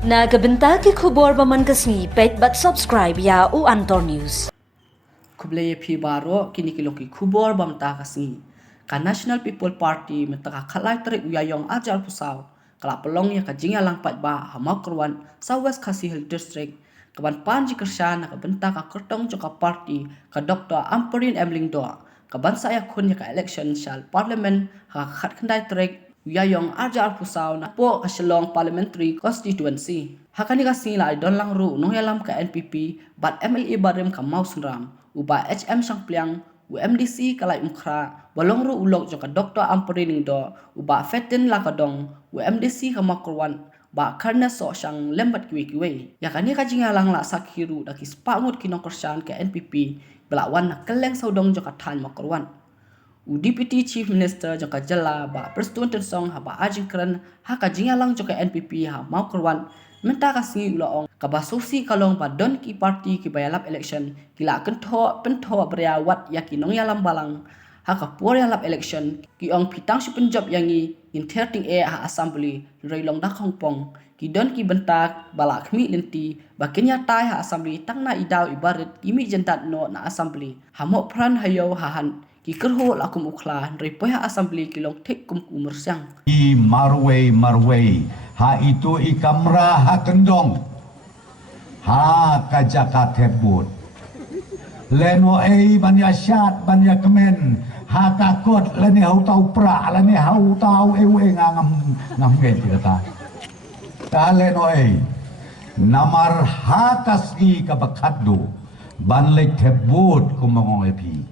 Nagabenta ki khubor baman kasni pet but subscribe ya u Antor News. Kubleye phi baro kini kiloki khubor bamta kasni ka National People Party metaka khalai tarik uyayong ajar pusau kala pelong ya ka jinga lang pat ba hamakruan sa West Khasi Hill District kaban panji kersana ka benta ka kertong joka party ka Dr. Amperin Emling Do ka bansa ya kun ya ka election shal parliament ha khat khandai tarik uyayong ajar pusau na po ka Shillong parliamentary constituency hakani ka sila don lang ru nong yalam ka NPP bat MLA barim ka Mausram uba HM Sangpliang UMDC kalai umkra balong ru ulok joka Dr. Amperin Do uba fetin lakadong UMDC ka makurwan ba karna so sang lembat kiwe yakani ka jingalang la sakhiru daki spangut kinong kersan ka NPP belawan na keleng saudong joka than makurwan Deputy Chief Minister joka jala ba perstun tensong ha ba ajingkran ha ka jingalang joka NPP ha mau kerwan menta kasi uloong ka ba sosi kalong ba don ki party ki bayalap election kila kentho pentho beryawat yakinong yalam balang ha ka yalap election ki ong pitang si penjob yangi in 13 ha assembly reilong dak hongpong ki don ki bentak balak mi lenti ba kenya tai ha assembly tangna idaw ibarat kimi jentat no na assembly ha mo pran hayo hahan ki kerho lakum ukla repoy ha assembly kilong tek kum kumersang I marway ha itu I kamra ha kendong ha kajaka tebut leno banya syat banya kemen ha takut leni hau tau pra leni hau tau ewe ngam gen kita ta leno namar ha kasgi kabakaddo banlek tebut kumangong epi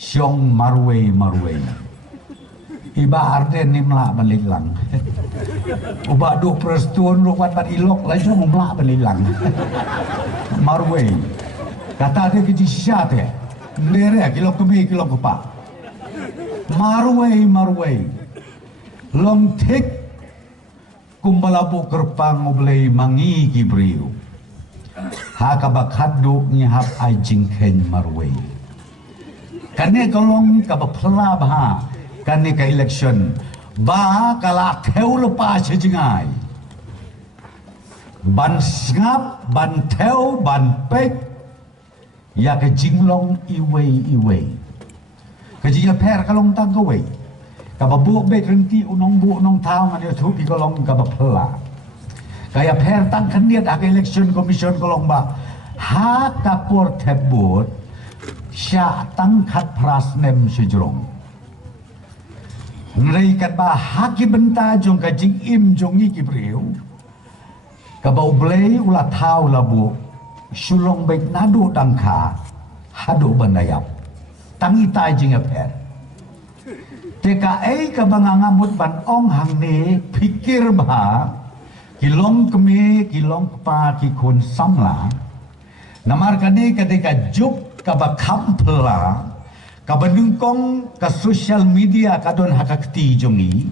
Syong marway iba arden nimla balilang uba do perstun rupat bat ilok lai syong umla balilang marway kata dia kiji syate lere kilo kemi kilo kepa marway long tek kumbalabu kerpang oblei mangi gibriu ha kabakaddo nyahap ajing ken marway kane kalong kabapla bah kane ka election ba kala theu lepa sejingai ban singap ban theu ban pek ya ka jinglong iwe ka jinga per kalong tang ka we ka babu be renti unong bu unong tau ngani thu pi kalong ka bapla kaya per tang kandiat ak election commission kalong ba ha ka por thebut Sya tangkat pras nem sejrong ngerikat ba haki benta jong kajing im jong iki priu kabau blei ula tau labu sulong baik nadu tangka hadu bandayap tangi tai jing aper TKA kabangangamut ban ong hang ne pikir ba kilong keme kilong pa kikun samla namar kade ketika juk kaba kampela kaba nungkong ka social media kadon hakakti jongi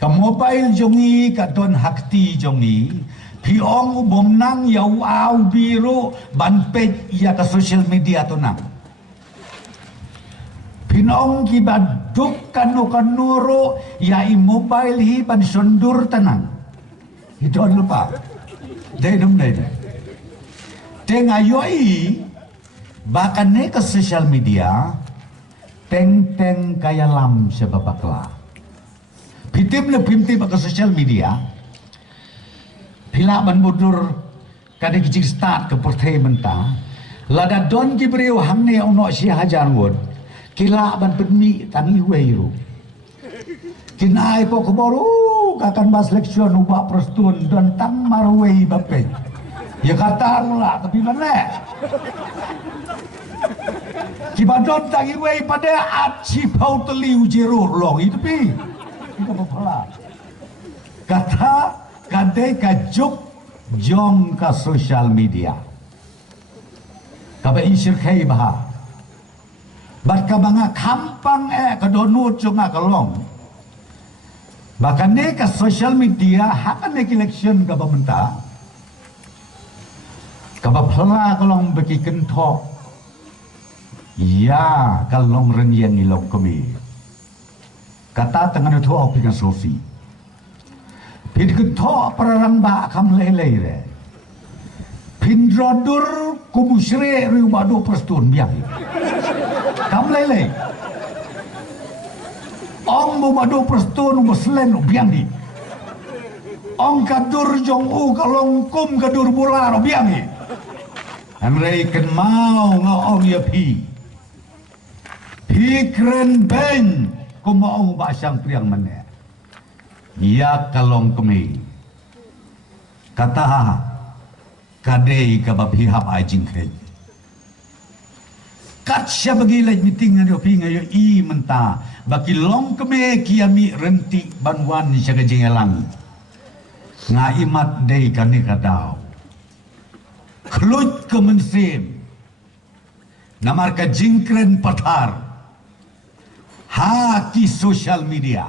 ka mobile jongi kadon hakti jongi piong bomnang yau au biru ban page ya ka social media to nang pinong ki baduk kanuro ya i mobile hi ban sondur tanang itu lupa denum dede tengayoi bahkan ne ke social media teng kaya lam sebabakla pitim le pimti ke social media pila ban mudur kade kicik start ke pertai menta lada don ki beriu hamne ono si hajar wod kila ban pedmi tangi weiru kinai po keboru kakan bas leksyon ubah perstun dan tang marwei bape ya kata lah tapi mana kibadon tangi wei pada aci pau teliu jerur long itu pi kita berpala kata kadai kajuk jong ka social media kabe isir kai bah bat kabanga kampang kadonut jonga kalong bahkan ne ka social media hakan ne election ka bamenta kaba pala kalong bagi kentok ya kalong renyen ilok kami kata tengah itu opikan Sofi ผิดกึ่งท่อประรังบะคำเล่ๆเลยพินรอดูร์กุมุชเรหรือบาดูประตูนเบียงคำเล่ๆองมูบาดูประตูนมุสลิมเบียงดีองkadur jong u kalong kum kadur bola ro biang ni amrei ken mau nga ong ya pi kren ben ku mau ba sang priang mane ya kalong kemi kata kadei ka ba pi hap ai jing khe kat sya bagi lai meeting ngayo pi ngayo I menta baki long kemi kiami renti banwan ni sya jingelang nga imat day kani kadaw klut ke mensim namar ka jingkren pathar ha ki social media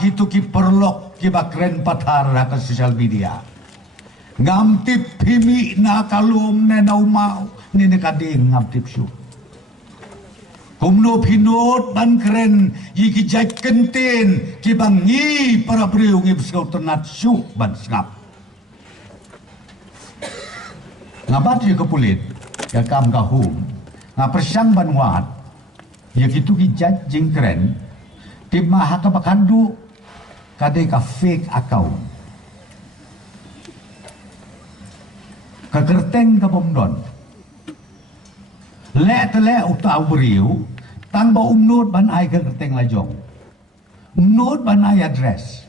gitu ki perlok ki bakren pathar ha ka social media ngam tip phimi na kalum ne nau mau ne ne kading ngam tip su kumno pinot ban keren yiki jai kenten ki bangi para priu ngi bskau tenat su ban skap ngabat ye kepulit ya kam ka hum nga persang ban wat ya kitu ki jai jing keren ti maha ka bakandu kade ka fake account ka kerteng ka bomdon le tele utau beriu tang ba umnut ban ai ka kerteng lajong umnut ban ai address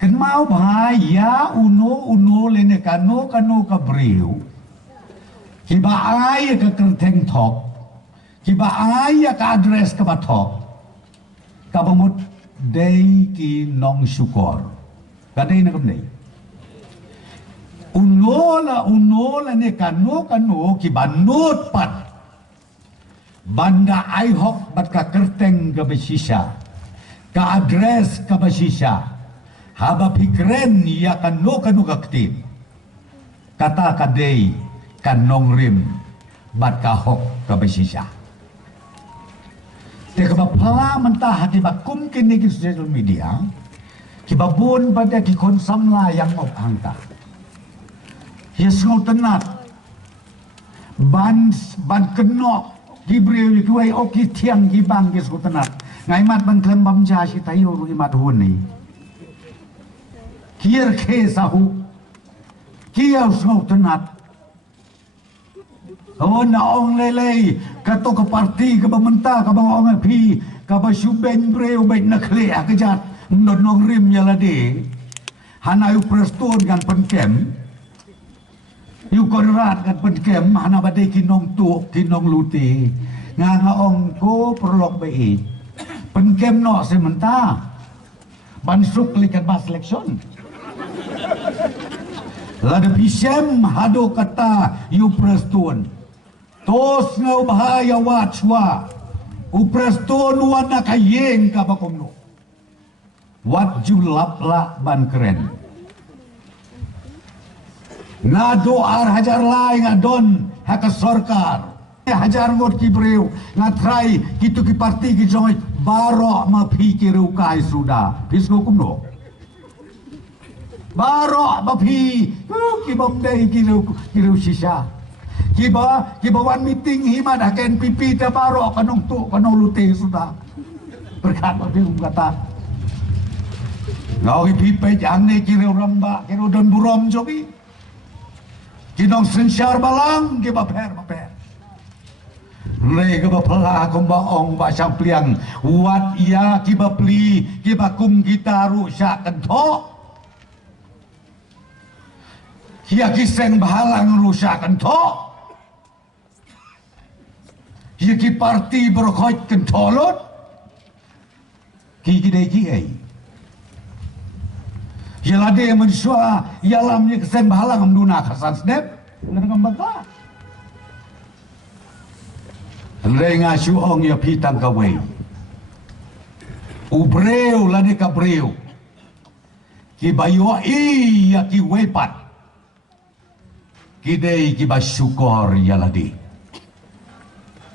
ken mau bahai ya uno lene kano ka beriu ki ba ai ka kerteng thok ki ba ai ka address ka ba thok ka bamut dei ki nong syukor ka dei na kam dei uno la ne kano ki banut pat banda ai hok bat ka kerteng ka besisa ka address ka besisa haba pikren ya kano ka ktip kata kadei kanong rim bat ka hok ka besisa te ka pala mentah hati bakum kini ki social media ki babun pada ki konsam la yang op angka yes ngau tenat ban kenok Gibril kuai oki tiang gibang gis kutenat ngai mat ban klem bam ja si tayo ru mat hun ni kier ke sahu kiau ngau tenat na ong lele kato ke parti ke bamenta ke bang ong pi ke ba suben breu bet nakle akejat nong rim ya lade hanayu preston kan penkem yu konrad kan penkem hana badai kinong tuok kinong luti nga ong ko perlok bei penkem no sementa bansuk likat bas election lada pisem hado kata yu preston tos ngau bahaya watchwa u preston wana kayeng ka bakomno wat julap la ban keren ngado ar hajar lai ngadon haka sorkar hajar ngot ki breu ngatrai kitu ki parti ki joy baro ma pikir ukai sudah pisgo kumno baro ma pi ki bom dei ki sisa ki wan meeting hima dah ken pipi te baro kanong tu kanong lute sudah berkat pi kata ngau ki pipe jang ne ki ramba ki don burom jogi kinong sensyar balang ke baper le ke bapala komba ong ba sang pliang wat ia ki bapli ki bakum kita rusak kentho kia kiseng bahalang rusak kentho kia ki parti berkhot kentholot ki kidai ki ai Yalade mensua yalam ni kesen bahalang amduna khasan snap ngam baka Renga syu ong ya pitang kawe ubreu lani ka breu ki bayo I ya ki wepat ki dei ki basyukor yaladi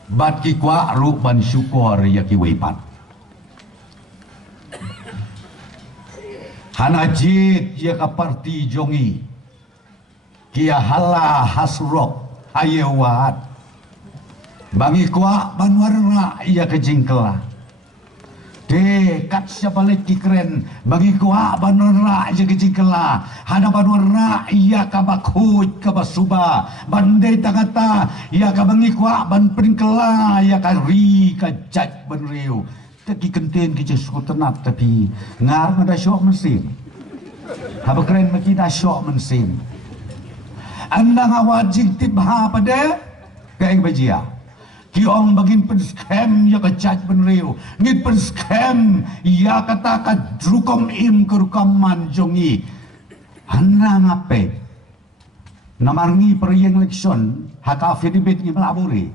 bat ki kwa ru ban syukor ya ki wepat Hanajit ya ka parti jongi. Kia hala hasrok hayewat. Bangi kuak banwarna ia ke jingkela. De kat siapa lagi keren bagi kuak banwarna ia ke jingkela. Hana banwarna ia ka bakhut ka basuba. Bandai tangata ia ka bangi kuak ban peringkela ia ka ri ka jat banriu. Taki kenten ki jesu tenat tapi ngar ada syok mesin. Haba keren maki dah syok mesin. Anda ngawajing tibha pada kaing bajia. Ki ong bagin pen scam ya ka jat benriu. Ngit pen scam ya kata ka drukom im kurukam manjongi. Anda ngape? Namarngi periyeng election haka affidavit ni melaburi.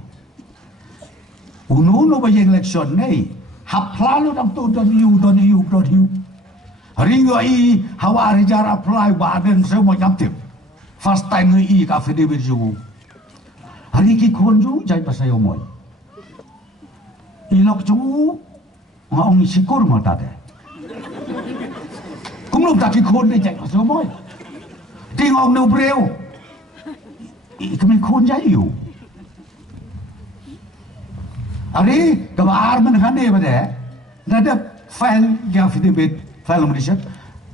Uno bayeng election nei. Haplalu dam tu don you. Ringo i hawa rijar apply baden semua jamtip. First time i ka affidavit ju. Hari ki konju jai pasai omoy. Ilok ju ngong sikur mata de. Kumlum tak ki kon de jai pasai omoy. Tingong no breu. I kami kon jai you. Hari kebar menghane pada nada file yang affidavit file Malaysia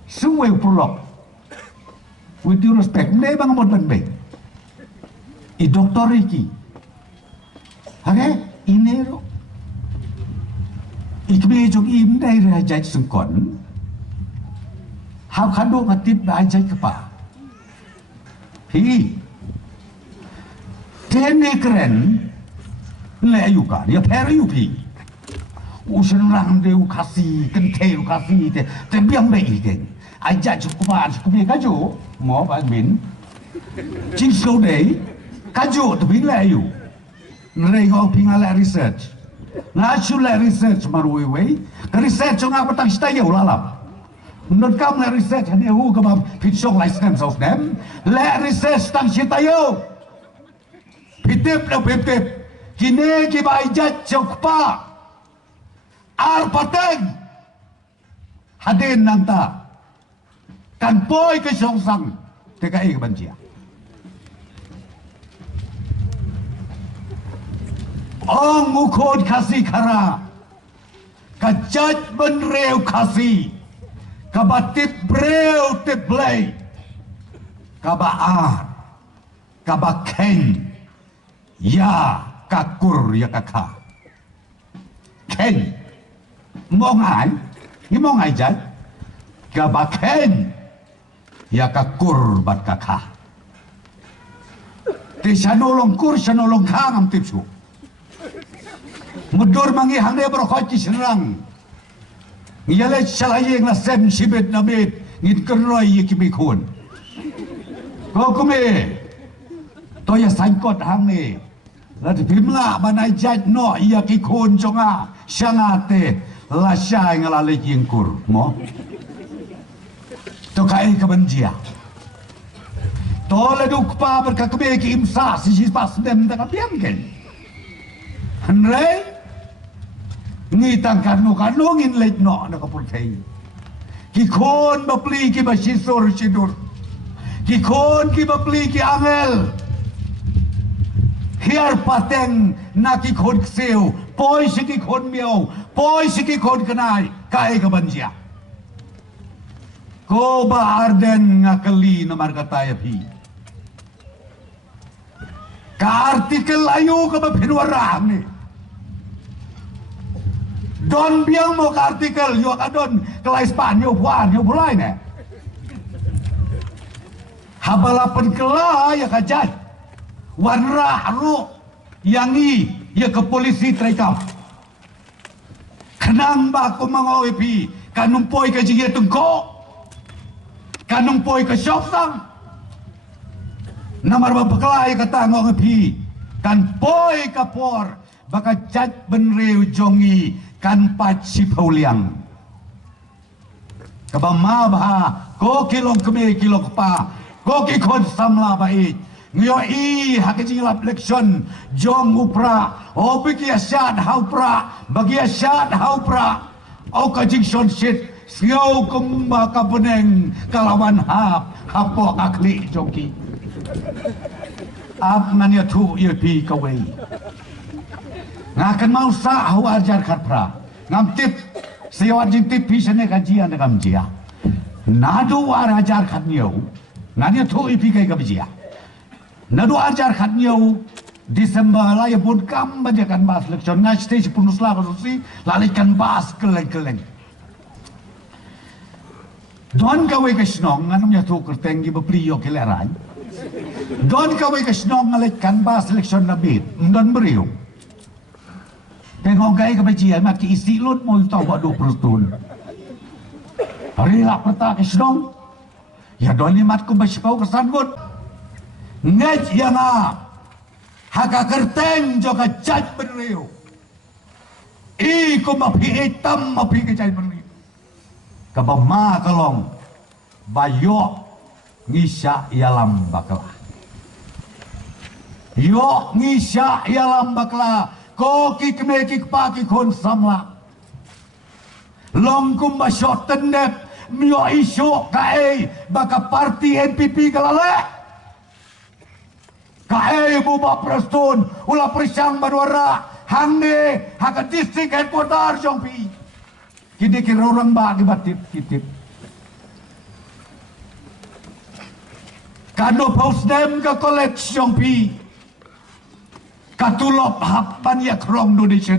semua prolog with due respect ne bang mod ban baik I doktor iki hari ini ro ikbe jong im dai raja sengkon hab khando ngatip raja kepa hi tene keren le ayuka dia per ayupi usen rang deu kasi kenteu kasi te biang bei ke aja cukup kaju mo ban min jing slow day kaju tu bin le ayu nrego pingala research national research marwewe research ngapa tak stay ulalap Menurut kamu research hanya hu kebab pitchong license of them le research tang sitayo pitip na pitip kini kiba ijat cokpa ar pateng hadin nanta kan poi ke songsang TKI ke banjia ong ukod kasih kara kajat benreu kasih kabatip breu tiplay kabaar kabaken ya kakur ya kakak ken mongai ni mongai jat kabaken ya kakur bat kakak ti sanolong kur sanolong kang am tipsu mudur mangi hang dia berkhaji serang ngiyale salayeng la sem sibet nabit ngit keroi yikimikun ko kume to ya sangkot hang ni la pimla banai jat no iya ki kun jonga syangate la syai ngalale jingkur mo to kai ka banjia to le duk pa berkakbe ki imsa si pas dem ta kapiangken hanrei ngitang kanu ngin leit no na kapultei ki kun bapli ki basisur sidur ki kun ki bapli ki angel Hiar pateng naki kon kseu, poi siki kon miau, poi siki kon kenai, kai ke banjia. Ko ba arden ngakali namar kata ya pi. Ka artikel ayu ke ba pinwarang ni. Don biang mo ka artikel yo ka don kelai Spanyol puan yo bulai ne. Habalapan kelai ya kajat. Warna ro yangi ya ke polisi terekam kenang ba ko mangawi pi kanumpoi ke jige tengko kanumpoi ke syopsang namar ba beklai kata ngong pi kan poi kapor baka jat benreu jongi kan pat si pauliang kabama ba ko kilong keme kilong pa ko ki kon samla bait Ngyo i hakijing election jong upra o biki asyad haupra bagi asyad haupra o kajing son shit siau kumba ka beneng kalawan hapo akli joki ap nanya tu ye pi kawai ngakan mau sa hu ajar khat pra ngam tip siawat jing tip pi sene kajian ngam jia nadu war ajar khat nyau nanya tu ipi kai ka bijia nadu ajar khat nyau Desember lah ya pun kam bajakan bas leksion ngai stage punus lah kasusi lalikan bas keleng-keleng Don kawai ke snong nganam ya tu kerteng gi bepriyo keleran. Don kawai ke snong ngalek kan ba selection nabit. Don beriu. Tengok gai ke bajian maki isi lut mau tau ba 20 tahun. Hari lah peta ke snong. Ya don limat ku basipau kesan gut. Ngaj ya na. Haka kerteng joka jaj beriu. Iku mapi hitam mapi ke jaj beriu. Kabama kalong bayo ngisa ialam bakla yo ngisa ialam bakla ko kikme kikpaki kon samla long kumba shot tendep mio iso kae baka parti NPP kalale kae buba prestun ula prisang badwara hangde haka district headquarters jongpi kini kira orang bagi batip kitip. Kano pausdem ke college yang pi. Katulop hapan ya krong donation.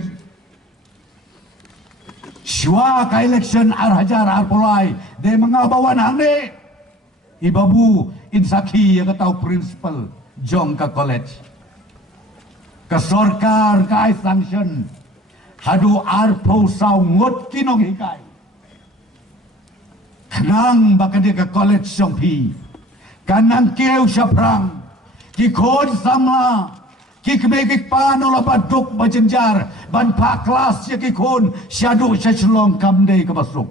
Syua ka election arhajar arpolai. De mengabawan hane. Ibabu insaki yang tahu principal jong ke college. Ke sorkar ka sanction. Hadu arpo sau ngot kinong hikai. Kenang baka dia ke college siyong pi. Kanang kiew siya prang. Kikod samla. Kikmegik pano la baduk bajenjar. Ban pa kelas siya kikon. Syadu siya selong kamday kabasuk.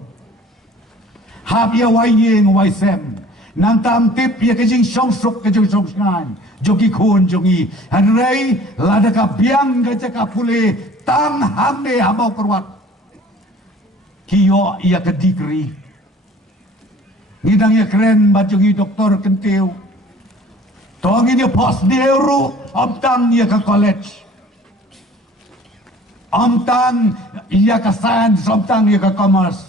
Hap ya waying waysem. Nang tam tip ya kajing siyong suk kajing siyong syan. Jogi kun jongi. Hanray lada ka biang gaja ka puli. Tang hamde hamau kerwat. Kiyo ia ke degree. Ngidang ia keren bajungi doktor kentiu. Tong ini pos deuru. Omtang ia ke college. Omtang ia ke science. Omtang ia ke commerce.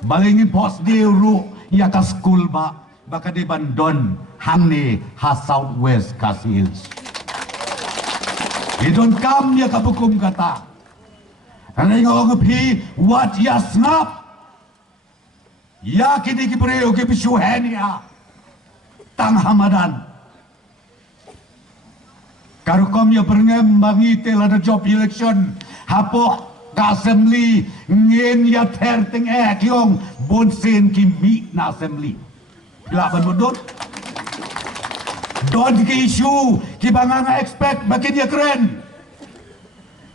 Balingin pos deuru ia ke school ba. Baka di Bandon. Hamne ha Southwest Hills. Idon kam ya kabukum kata. Karena ngong pi wat ya snap. Ya kini kibreo ki pisuhenia. Tang Hamadan. Karukom ya berngem bangi telada job election. Hapo ka assembly ngin ya terting kyong bonsen ki mi na assembly. Bila bandot. Don ke isu kibanganga expect makin dia keren.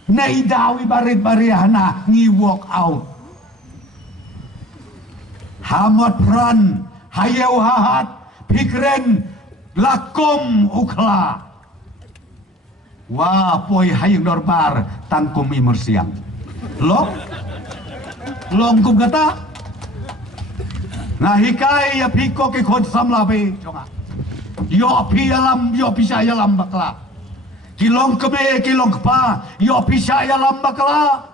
Naidawi barit barihana ngi walk out. Hamad pran hayau hahat pikren lakom ukla. Wah poi hayang dorbar tangkum imersiang. Long kum kata. Nah hikai ya piko ke kon samlabe jonga. Yo pi saya alam bakla. Kilong kebe kilong kepa. Yo pi saya alam bakla.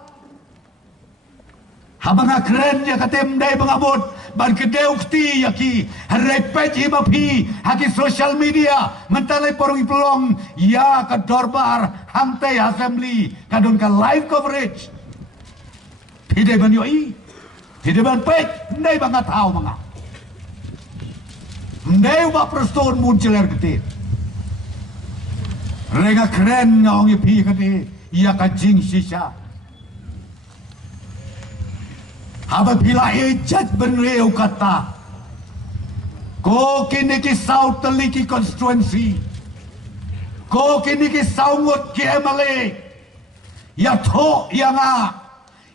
Habang keren ya katem dai bangabot. Ban kedeu kti ya ki. Repet iba pi. Haki social media. Mentalai porong pelong. Ya ke dorbar. Hamte assembly. Kadon ka live coverage. Pide ban yoi. Pide ban pet. Ndai bangat tahu manga. Ndai wa preston muncul gede. Rega keren ngong pi gede. Ya kajing sisa. Haba pila ejat benreu kata. Ko kini ki South Teliki constituency. Ko kini ki Saungut ki MLA. Ya tho ya nga.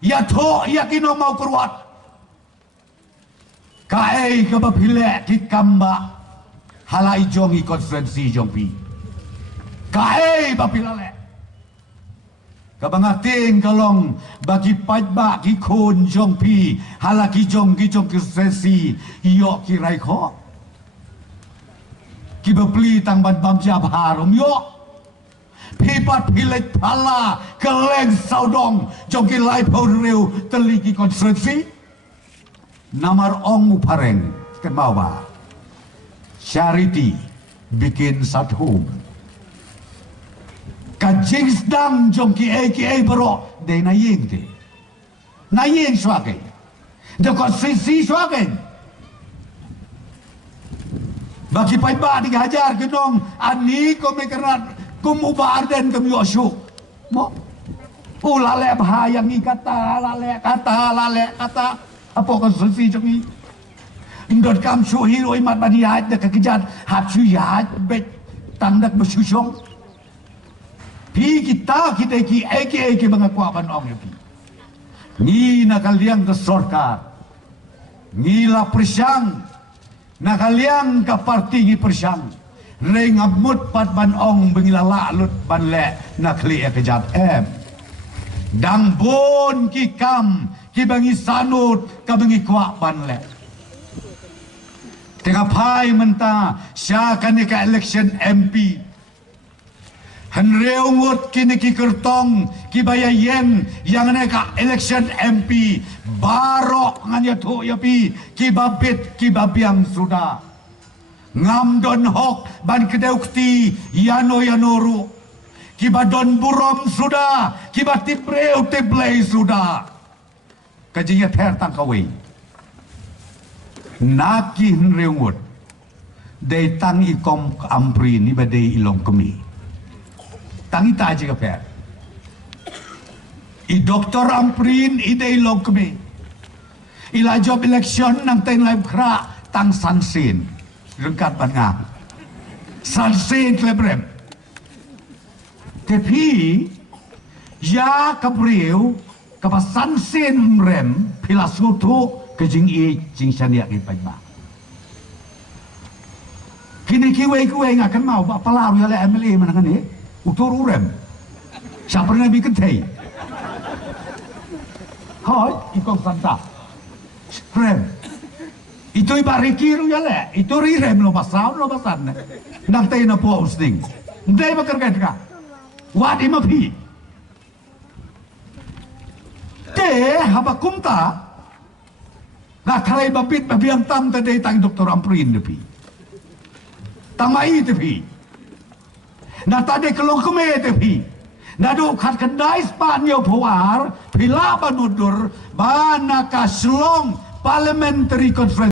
Ya tho ya kino mau keruat. Kae ke bapile ki kamba. Halai jongi constituency jongpi. Kae bapilale. Kabangating kalong bagi pajba ki kun jong pi halaki jong ki sesi yo ki rai kho ki bepli tang ban bam jab harum yo pi pat pi lek pala keleng saudong jong ki lai pau reu teli ki konstruksi namar ong upareng ke bawah charity bikin satu kajing sedang jom ki bro de na yeng swagen de konstitusi swagen bagi paiba dihajar gedong ani ko mekerat kum ubar den kem yosuk mo ulale bahaya ngi kata lale kata apa konstitusi jom ni indot kam su hiro imat baniat de kejat hap su yat bet tangdak bersusung pi kita ki eke mengakuaban ong ya pi ni nakaliang ke sorkar ni la persang nakaliang ke parti ni persang reng amut pat ban ong bengila lut ban le nakli ke jat em dang bon ki kam ki bangi sanut ka bangi kuak ban le tengah pai menta syakan ka election MP Henreungut kini ki kertong ki baya yen yang neka election MP barok nganya tu ya pi ki babit ki babiang sudah ngam don hok ban kedeukti yanoru ki badon burom sudah ki batibreu tiblei sudah kajinya ter tangkawi naki henreungut dei tang ikom ampri ni badai ilong kemi tangi taji ka per i doktor amprin i dei log kemi ila job election nang ten live kra tang sansin rengkat ban ngam sansin klebrem tepi ya kabriu ka sansin rem pilasutu ke jing i jing sania ki pajba kini kiwe ngakan mau ba palaru ya le MLA manangan ni utur urem siapa yang bikin teh hai ikon santa rem itu ibarikiru ya le itu rem lo pasan nang teh na po usting ndai makarga ka wadi mapi te haba kumta ngakrai babit babiang tam tadi tang doktor amprin depi tamai depi na tadi kelong keme tepi na do khat kendai Spanyol puar pila banudur banaka selong parliamentary conference